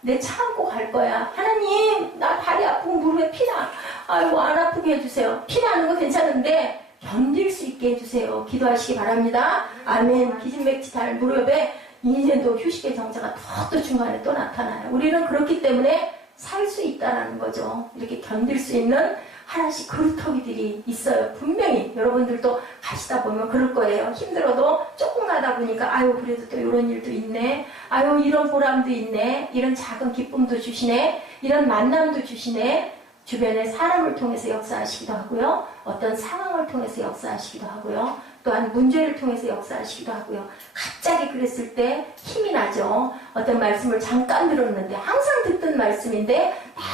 내 참고 갈 거야. 하나님 나 다리 아프고 무릎에 피나. 아이고 안 아프게 해주세요. 피 나는 거 괜찮은데 견딜 수 있게 해주세요. 기도하시기 바랍니다. 아멘. 기진맥지탈 무릎에 이제도 휴식의 정자가 또 중간에 또 나타나요. 우리는 그렇기 때문에 살 수 있다는 거죠. 이렇게 견딜 수 있는 하나씩 그루터기들이 있어요. 분명히 여러분들도 가시다 보면 그럴 거예요. 힘들어도 조금 가다 보니까 아유 그래도 또 이런 일도 있네. 아유 이런 보람도 있네. 이런 작은 기쁨도 주시네. 이런 만남도 주시네. 주변의 사람을 통해서 역사하시기도 하고요. 어떤 상황을 통해서 역사하시기도 하고요. 또한 문제를 통해서 역사하시기도 하고요. 갑자기 그랬을 때 힘이 나죠. 어떤 말씀을 잠깐 들었는데 항상 듣던 말씀인데 딱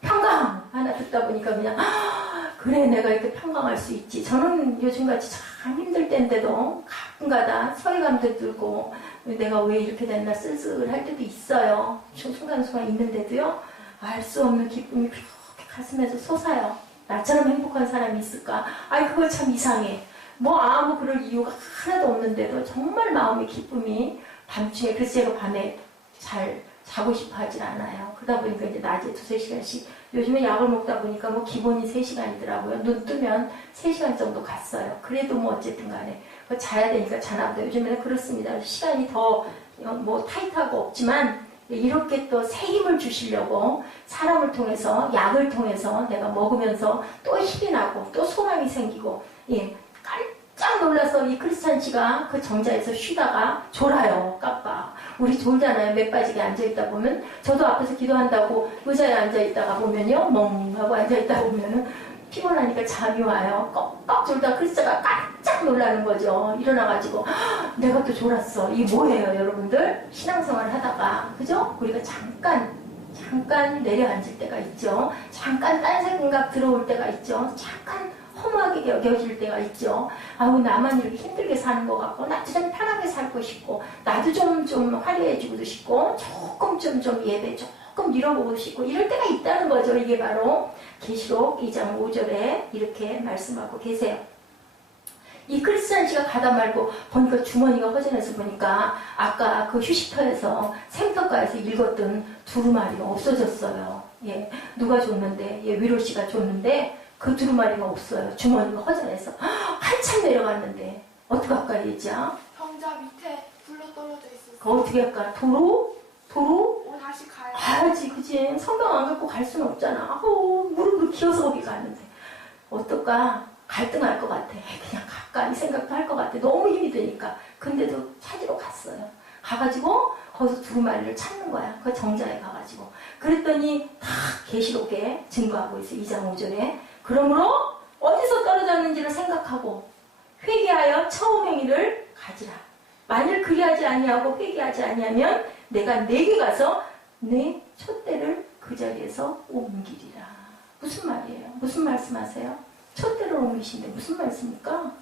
평강 하나 듣다 보니까 그냥 그래 내가 이렇게 평강할 수 있지. 저는 요즘같이 참 힘들 때인데도 가끔가다 서해감도 들고 내가 왜 이렇게 됐나 쓸쓸할 때도 있어요. 순간순간 있는데도요. 알 수 없는 기쁨이 그렇게 가슴에서 솟아요. 나처럼 행복한 사람이 있을까? 아이 그거 참 이상해. 뭐 아무 그럴 이유가 하나도 없는데도 정말 마음의 기쁨이 밤중에 그래서 제가 밤에 잘 자고 싶어 하질 않아요. 그러다 보니까 이제 낮에 2-3시간씩 요즘에 약을 먹다 보니까 뭐 기본이 3시간이더라고요. 눈 뜨면 3시간 정도 갔어요. 그래도 뭐 어쨌든 간에 자야 되니까 자나 보다. 요즘에는 그렇습니다. 시간이 더 뭐 타이트하고 없지만 이렇게 또 새 힘을 주시려고 사람을 통해서 약을 통해서 내가 먹으면서 또 힘이 나고 또 소망이 생기고 예. 깜짝 놀라서 이 크리스찬 씨가 그 정자에서 쉬다가 졸아요. 깜빡. 우리 졸잖아요. 매 빠지게 앉아있다 보면. 저도 앞에서 기도한다고 의자에 앉아있다가 보면요. 멍 하고 앉아있다 보면은 피곤하니까 잠이 와요. 깜빡 졸다가 크리스찬가 깜짝 깜짝 놀라는 거죠. 일어나가지고 내가 또 졸았어. 이게 뭐예요, 여러분들? 신앙생활을 하다가 그죠? 우리가 잠깐 내려앉을 때가 있죠. 잠깐 딴 생각 들어올 때가 있죠. 잠깐 허무하게 여겨질 때가 있죠. 아우, 나만 이렇게 힘들게 사는 것 같고, 나도 좀 편하게 살고 싶고, 나도 좀 화려해지고도 싶고, 조금 좀 예배 조금 잃어보고 싶고, 이럴 때가 있다는 거죠. 이게 바로 계시록 2장 5절에 이렇게 말씀하고 계세요. 이 크리스찬 씨가 가다 말고 보니까 주머니가 허전해서 보니까 아까 그 휴식터에서 샘터가에서 읽었던 두루마리가 없어졌어요. 예, 누가 줬는데, 예, 위로 씨가 줬는데 그 두루마리가 없어요. 주머니가 허전해서 한참 내려갔는데 어떡할까 얘지야? 경자 밑에 불로 떨어져 있었어. 그 어떻게 할까? 도로? 다시 가야 가야지, 그치? 성경 안 갖고 갈 수는 없잖아. 무릎을 기어서 거기 가는데 어떨까? 갈등할 것 같아. 그냥 갈까? 이 생각도 할 것 같아. 너무 힘이 드니까. 근데도 찾으러 갔어요. 가가지고 거기서 두루마리를 찾는 거야. 그 정자에 가가지고. 그랬더니 다 계시록에 증거하고 있어. 2장 5절에. 그러므로 어디서 떨어졌는지를 생각하고 회개하여 처음 행위를 가지라. 만일 그리하지 아니하고 회개하지 아니하면 내가 내게 가서 내 촛대를 그 자리에서 옮기리라. 무슨 말이에요? 무슨 말씀하세요? 촛대를 옮기신데 무슨 말씀입니까?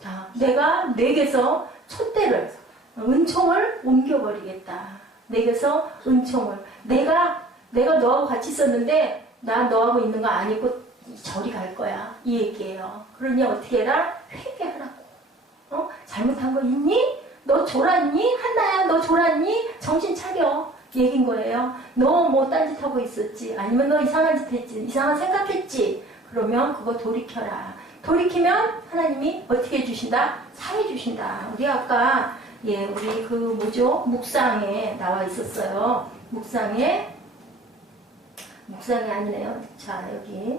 자, 내가 내게서 촛대를, 은총을 옮겨버리겠다. 내게서 은총을. 내가 너하고 같이 있었는데 나 너하고 있는 거 아니고 저리 갈 거야. 이 얘기예요. 그러니 어떻게 해라? 회개하라고. 잘못한 거 있니? 너 졸았니? 한나야, 너 졸았니? 정신 차려. 얘긴 거예요. 너 뭐 딴짓하고 있었지? 아니면 너 이상한 짓 했지? 이상한 생각했지? 그러면 그거 돌이켜라. 돌이키면 하나님이 어떻게 해주신다? 사해주신다. 우리 아까 우리 묵상에 나와 있었어요. 묵상에 아니네요. 자, 여기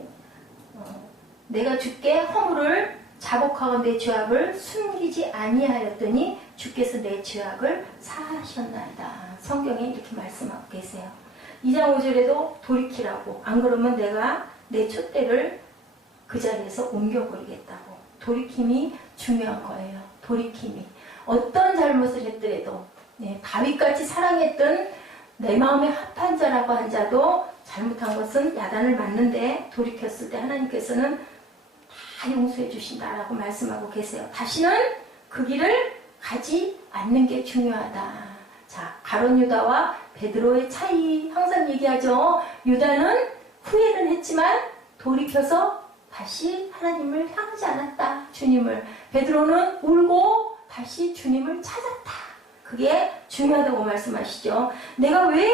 내가 주께 허물을 자복하고 내 죄악을 숨기지 아니하였더니 주께서 내 죄악을 사하셨나이다. 성경에 이렇게 말씀하고 계세요. 2장 5절에도 돌이키라고. 안 그러면 내가 내 촛대를 그 자리에서 옮겨버리겠다고. 돌이킴이 중요한 거예요. 돌이킴이. 어떤 잘못을 했더라도 다윗같이 사랑했던 내 마음에 합한 자라고 한 자도 잘못한 것은 야단을 맞는데 돌이켰을 때 하나님께서는 다 용서해 주신다라고 말씀하고 계세요. 다시는 그 길을 가지 않는 게 중요하다. 자, 가룟 유다와 베드로의 차이 항상 얘기하죠. 유다는 후회는 했지만 돌이켜서 다시 하나님을 향하지 않았다. 주님을. 베드로는 울고 다시 주님을 찾았다. 그게 중요하다고 말씀하시죠. 내가 왜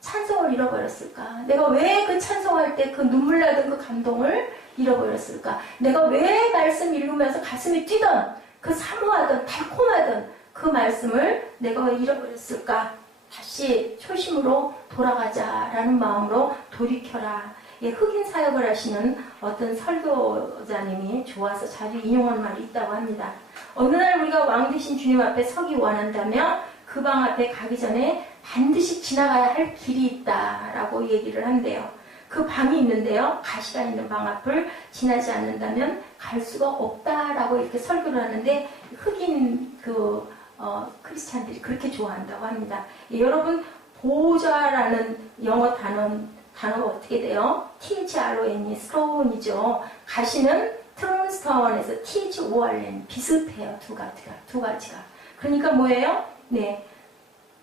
찬송을 잃어버렸을까? 내가 왜 그 찬송할 때 그 눈물 나던 그 감동을 잃어버렸을까? 내가 왜 말씀 읽으면서 가슴이 뛰던 그 사모하던 달콤하던 그 말씀을 내가 왜 잃어버렸을까? 다시 초심으로 돌아가자라는 마음으로 돌이켜라. 흑인 사역을 하시는 어떤 설교자님이 좋아서 자주 인용하는 말이 있다고 합니다. 어느 날 우리가 왕 되신 주님 앞에 서기 원한다면 그 방 앞에 가기 전에 반드시 지나가야 할 길이 있다라고 얘기를 한대요. 그 방이 있는데요. 가시가 있는 방 앞을 지나지 않는다면 갈 수가 없다라고 이렇게 설교를 하는데 흑인 크리스찬들이 그렇게 좋아한다고 합니다. 여러분, 보좌라는 영어 단어가 어떻게 돼요? THRON이 스론이죠. 가시는 트론스타원에서 THORN 비슷해요. 두 가지가. 그러니까 뭐예요?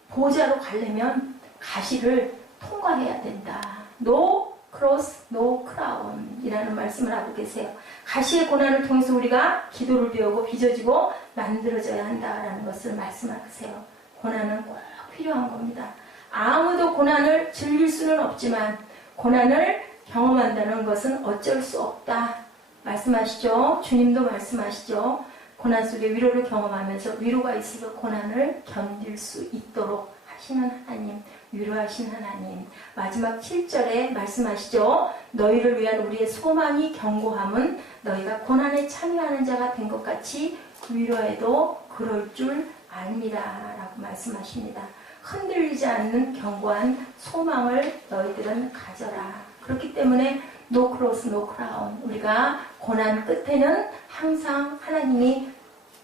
보좌로 가려면 가시를 통과해야 된다. No cross, no crown 이라는 말씀을 하고 계세요. 가시의 고난을 통해서 우리가 기도를 배우고 빚어지고 만들어져야 한다라는 것을 말씀하세요. 고난은 꼭 필요한 겁니다. 아무도 고난을 즐길 수는 없지만 고난을 경험한다는 것은 어쩔 수 없다. 말씀하시죠. 주님도 말씀하시죠. 고난 속에 위로를 경험하면서 위로가 있어서 고난을 견딜 수 있도록 하시는 하나님, 위로하신 하나님. 마지막 7절에 말씀하시죠. 너희를 위한 우리의 소망이 견고함은 너희가 고난에 참여하는 자가 된 것 같이 위로해도 그럴 줄 아니라 라고 말씀하십니다. 흔들리지 않는 견고한 소망을 너희들은 가져라. 그렇기 때문에 no cross, no crown. 우리가 고난 끝에는 항상 하나님이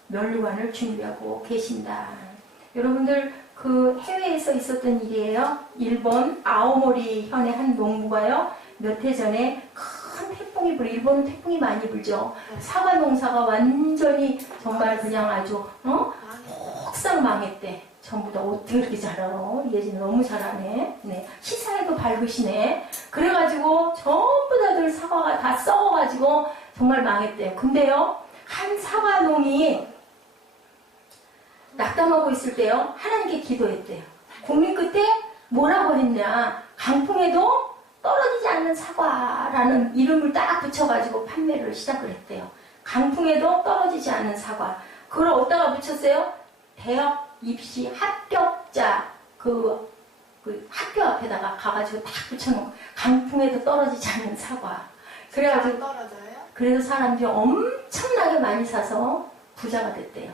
면류관을 준비하고 계신다. 여러분들 그 해외에서 있었던 일이에요. 일본 아오모리 현의 한 농부가요. 몇 해 전에 큰 태풍이 불어. 일본은 태풍이 많이 불죠. 사과 농사가 완전히 정말 그냥 아주 폭삭 망했대. 전부 다 어떻게 그렇게 잘 알아? 예진이 너무 잘하네. 네. 시사에도 밝으시네. 그래가지고 전부 다들 사과가 다 썩어가지고 정말 망했대요. 근데요, 한 사과농이 낙담하고 있을 때요, 하나님께 기도했대요. 고민 끝에 뭐라고 했냐? 강풍에도 떨어지지 않는 사과라는 이름을 딱 붙여가지고 판매를 시작을 했대요. 강풍에도 떨어지지 않는 사과. 그걸 어디다가 붙였어요? 대학 입시 합격자 그 학교 앞에다가 가가지고 딱 붙여놓은 강풍에도 떨어지지 않는 사과. 그래가지고 떨어져요? 그래서 사람들이 엄청나게 많이 사서 부자가 됐대요.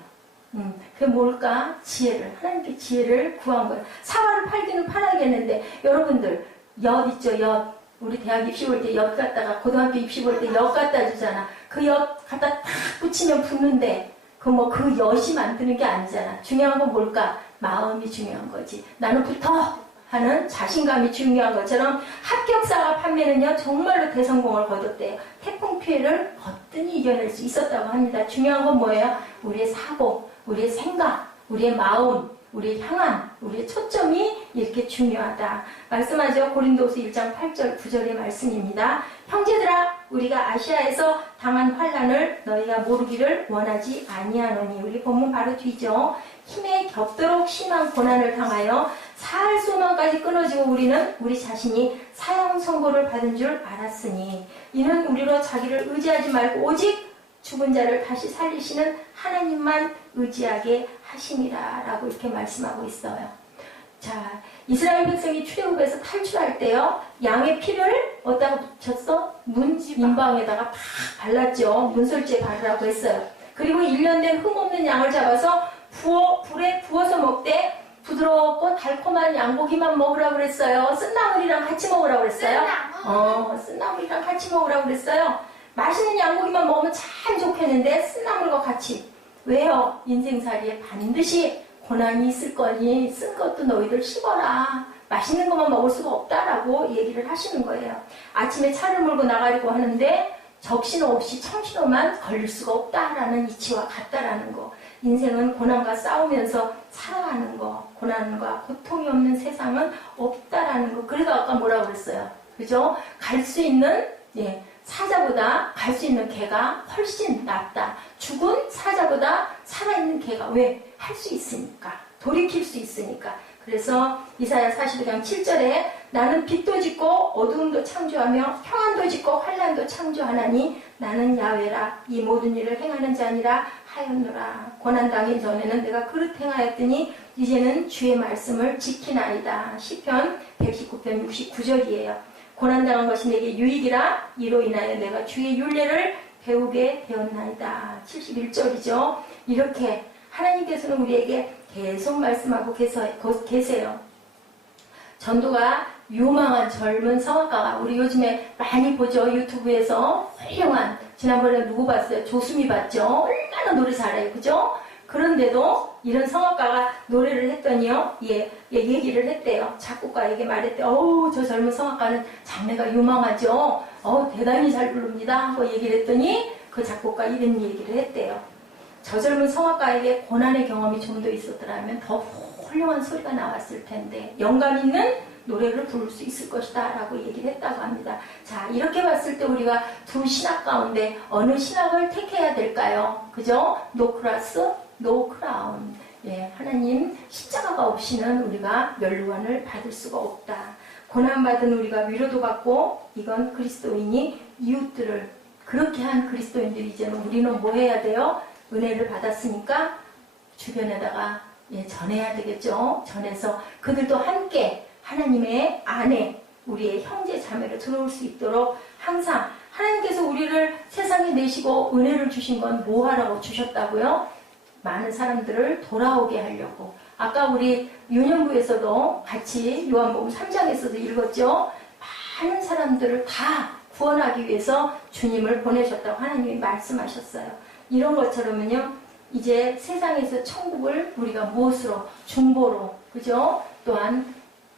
그게 뭘까? 지혜를, 하나님께 지혜를 구한 거예요. 사과를 팔기는 팔아야겠는데, 여러분들, 엿 있죠, 엿. 우리 대학 입시 볼 때 엿 갖다가, 고등학교 입시 볼 때 엿 갖다 주잖아. 그 엿 갖다 탁 붙이면 붙는데, 그 엿이 만드는 게 아니잖아. 중요한 건 뭘까? 마음이 중요한 거지. 나는 붙어! 하는 자신감이 중요한 것처럼 합격사과 판매는요, 정말로 대성공을 거뒀대요. 태풍 피해를 거뜬히 이겨낼 수 있었다고 합니다. 중요한 건 뭐예요? 우리의 사고, 우리의 생각, 우리의 마음, 우리의 향한, 우리의 초점이 이렇게 중요하다. 말씀하죠. 고린도후서 1장 8절 9절의 말씀입니다. 형제들아, 우리가 아시아에서 당한 환난을 너희가 모르기를 원하지 아니하노니. 우리 본문 바로 뒤죠. 힘에 겹도록 심한 고난을 당하여 살 소망까지 끊어지고 우리는 우리 자신이 사형 선고를 받은 줄 알았으니 이는 우리로 자기를 의지하지 말고 오직 죽은 자를 다시 살리시는 하나님만 의지하게 하심이라 라고 이렇게 말씀하고 있어요. 자, 이스라엘 백성이 출애굽에서 탈출할 때요, 양의 피를 어디다가 붙였어? 문방에다가 다 발랐죠. 문설주에 바르라고 했어요. 그리고 1년 된 흠없는 양을 잡아서 불에 구워서 먹되 부드럽고 달콤한 양고기만 먹으라고 그랬어요. 쓴나물이랑 같이 먹으라고 그랬어요. 쓴나물이랑 같이 먹으라고 그랬어요. 맛있는 양고기만 먹으면 참 좋겠는데 쓴나물과 같이. 왜요? 인생살이에 반드시 고난이 있을 거니 쓴 것도 너희들 씹어라. 맛있는 것만 먹을 수가 없다라고 얘기를 하시는 거예요. 아침에 차를 몰고 나가려고 하는데 적신호 없이 청신호만 걸릴 수가 없다라는 이치와 같다라는 거. 인생은 고난과 싸우면서 살아가는 거. 고난과 고통이 없는 세상은 없다라는 거. 그래서 아까 뭐라고 그랬어요? 그죠? 갈 수 있는 사자보다 갈 수 있는 개가 훨씬 낫다. 죽은 사자보다 살아있는 개가 왜? 할 수 있으니까. 돌이킬 수 있으니까. 그래서 이사야 42장 7절에 나는 빛도 짓고 어두움도 창조하며 평안도 짓고 환난도 창조하나니 나는 야훼라. 이 모든 일을 행하는 자니라 하였노라. 고난당일 전에는 내가 그릇 행하였더니 이제는 주의 말씀을 지키나이다. 시편 119편 69절이에요. 고난당한 것이 내게 유익이라. 이로 인하여 내가 주의 율례를 배우게 되었나이다. 71절이죠. 이렇게 하나님께서는 우리에게 계속 말씀하고 계세요. 전도가 유망한 젊은 성악가가 우리 요즘에 많이 보죠. 유튜브에서 훌륭한, 지난번에 누구 봤어요? 조수미 봤죠? 얼마나 노래 잘해요. 그죠? 그런데도 이런 성악가가 노래를 했더니요, 얘기를 했대요. 작곡가에게 말했대요. 저 젊은 성악가는 장래가 유망하죠. 대단히 잘 부릅니다. 하고 얘기를 했더니 그 작곡가 이런 얘기를 했대요. 저 젊은 성악가에게 고난의 경험이 좀 더 있었더라면 더 훌륭한 소리가 나왔을 텐데 영감 있는 노래를 부를 수 있을 것이다 라고 얘기를 했다고 합니다. 자, 이렇게 봤을 때 우리가 두 신학 가운데 어느 신학을 택해야 될까요? 그죠? No cross, no crown. 하나님 십자가가 없이는 우리가 면류관을 받을 수가 없다. 고난받은 우리가 위로도 받고 이건 그리스도인이 이웃들을 그렇게 한 그리스도인들이지만 우리는 뭐 해야 돼요? 은혜를 받았으니까 주변에다가 전해야 되겠죠. 전해서 그들도 함께 하나님의 안에 우리의 형제 자매로 들어올 수 있도록 항상 하나님께서 우리를 세상에 내시고 은혜를 주신 건 뭐 하라고 주셨다고요? 많은 사람들을 돌아오게 하려고. 아까 우리 유년부에서도 같이 요한복음 3장에서도 읽었죠. 많은 사람들을 다 구원하기 위해서 주님을 보내셨다고 하나님이 말씀하셨어요. 이런 것처럼은요, 이제 세상에서 천국을 우리가 무엇으로? 중보로, 그죠? 또한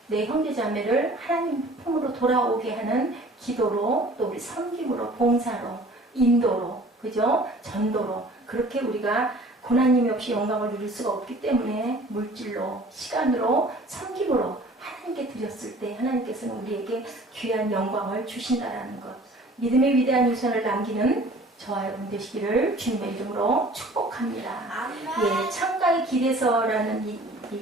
내 형제자매를 하나님 품으로 돌아오게 하는 기도로, 또 우리 섬김으로, 봉사로, 인도로, 그죠? 전도로, 그렇게 우리가 고난님이 없이 영광을 누릴 수가 없기 때문에 물질로, 시간으로, 섬김으로 하나님께 드렸을 때 하나님께서는 우리에게 귀한 영광을 주신다라는 것. 믿음의 위대한 유산을 남기는 저와 여러분 되시기를 주님의 이름으로 축복합니다. 예, 창가의 길에서라는 이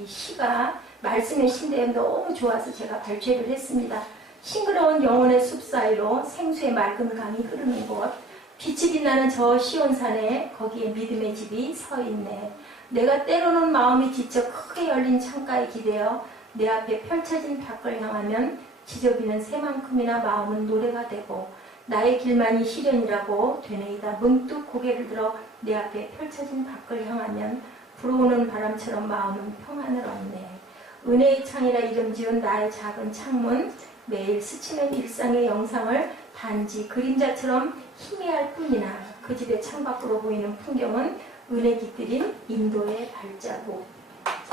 시가 말씀의 시인데 너무 좋아서 제가 발췌를 했습니다. 싱그러운 영혼의 숲 사이로 생수의 맑은 강이 흐르는 곳, 빛이 빛나는 저 시온산에 거기에 믿음의 집이 서 있네. 내가 때로는 마음이 지쳐 크게 열린 창가에 기대어 내 앞에 펼쳐진 밖을 향하면 지저귀는 새만큼이나 마음은 노래가 되고 나의 길만이 시련이라고 되뇌이다. 문득 고개를 들어 내 앞에 펼쳐진 밖을 향하면 불어오는 바람처럼 마음은 평안을 얻네. 은혜의 창이라 이름 지은 나의 작은 창문, 매일 스치는 일상의 영상을 단지 그림자처럼 희미할 뿐이나 그 집의 창밖으로 보이는 풍경은 은혜 깃들인 인도의 발자국.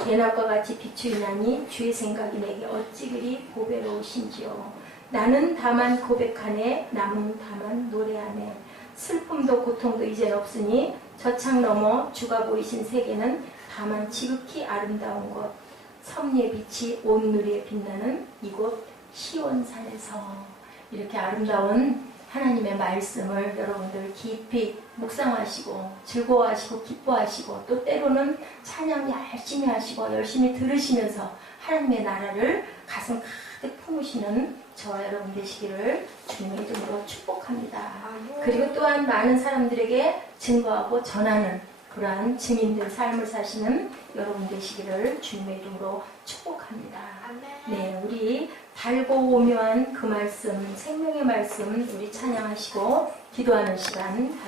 예낮과 같이 비추이나니 주의 생각이 내게 어찌 그리 보배로우신지요. 나는 다만 고백하네, 남은 다만 노래하네. 슬픔도 고통도 이젠 없으니 저 창 너머 주가 보이신 세계는 다만 지극히 아름다운 곳. 섭리의 빛이 온 누리에 빛나는 이곳 시온산에서. 이렇게 아름다운 하나님의 말씀을 여러분들 깊이 묵상하시고 즐거워하시고 기뻐하시고 또 때로는 찬양 열심히 하시고 열심히 들으시면서 하나님의 나라를 가슴 가득 품으시는 저와 여러분 되시기를 주님의 이름으로 축복합니다. 그리고 또한 많은 사람들에게 증거하고 전하는 그러한 증인된 삶을 사시는 여러분 되시기를 주님의 이름으로 축복합니다. 네, 우리 달고 오묘한 그 말씀, 생명의 말씀 우리 찬양하시고 기도하는 시간